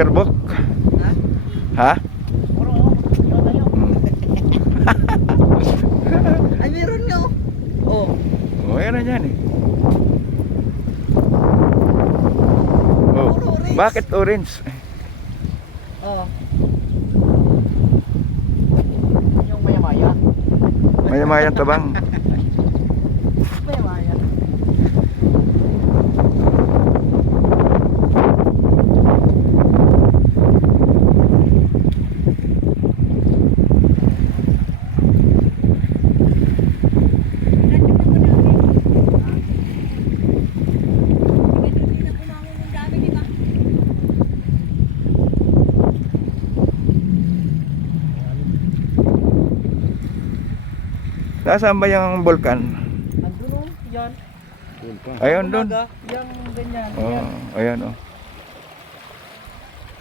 serbok. Ha? Puro tayo. Ay, meron nga oh. Oh. Oh, yan yan eh. Oh. Puro orange. Bakit orange? Oh. Yung maya-maya. Maya-maya tabang. Maya-maya. Nasaan ba yung vulkan? Andun oh, yan. Ayun doon. Umaga, yang ganyan. Oh, Yan. ayan oh.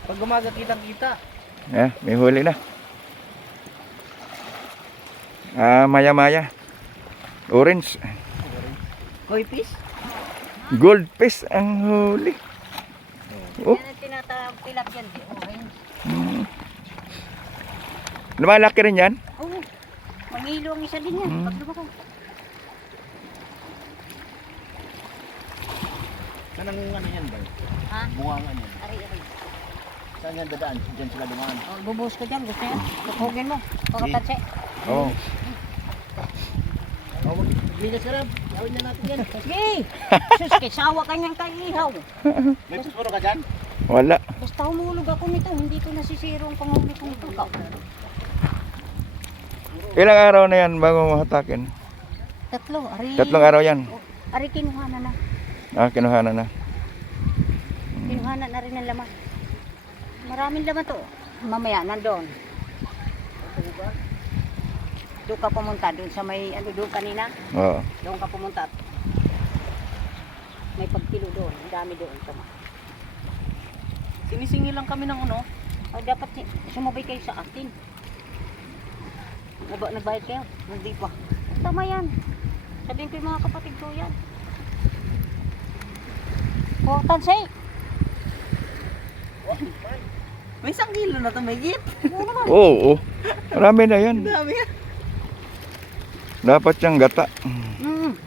Pag umaga kitang-kita. May huli na. Maya-maya. Orange. Koi fish? Gold fish ang huli. Oh. Yan ang tinatawag tilapia di orange. Lumalaki rin yan? Oo. Mangilo ang isa din yan. Pag lumaki. Kanang ano yan ba? Ha? Bunga nga yan. Ari-ari. Saan yan dadaan? Diyan sila dumaan. Oh, bubuhos ko dyan. Gusto yan. Tukugin mo. Pagkatatse. Oh. Ligas ka rin. Gawin na natin yan. Sige! Sus, kisawa ka niyang kaihaw. May puspuro ka dyan? Wala. Basta humulog ako nito. Hindi ko nasisiro ang panghuli kong tukaw. Ilang araw na yan bago mahatakin? Tatlo. Ari. 3 araw yan. Ari, kinuhanan na. Kinuhanan na. Kinuhanan na rin ang laman. Maraming laman to. Mamaya, nandoon. Doon ka pumunta. Doon sa may, ano doon kanina. Oo. Doon ka pumunta. May pagkilo doon. Ang dami doon. Tama. Sinisingi lang kami ng ano. O, dapat sumabay kayo sa akin. Nagbayad kayo? Hindi pa. Tama yan. Sabihin ko yung mga kapatid ko yan. Kuwatan say. May 1 kilo na ito, may git. Oo. Marami na yan. Dami yan. Dapat siyang gata. Mm.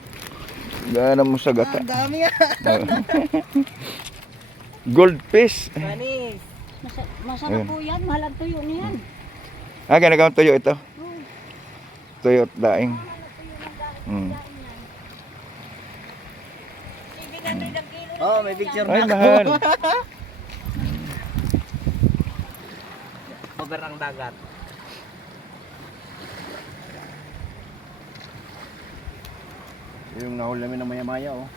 Gana mo sa gata. Ang dami yan. Gold fish. Manis. Masarap Ayun. po yan. Mahal ang tuyo niyan. Ginagawang tuyo ito. Tuyo at daing. Oh, may picture Ay, na mahal. Over ang dagat. Yung nahuli namin ng maya-maya oh.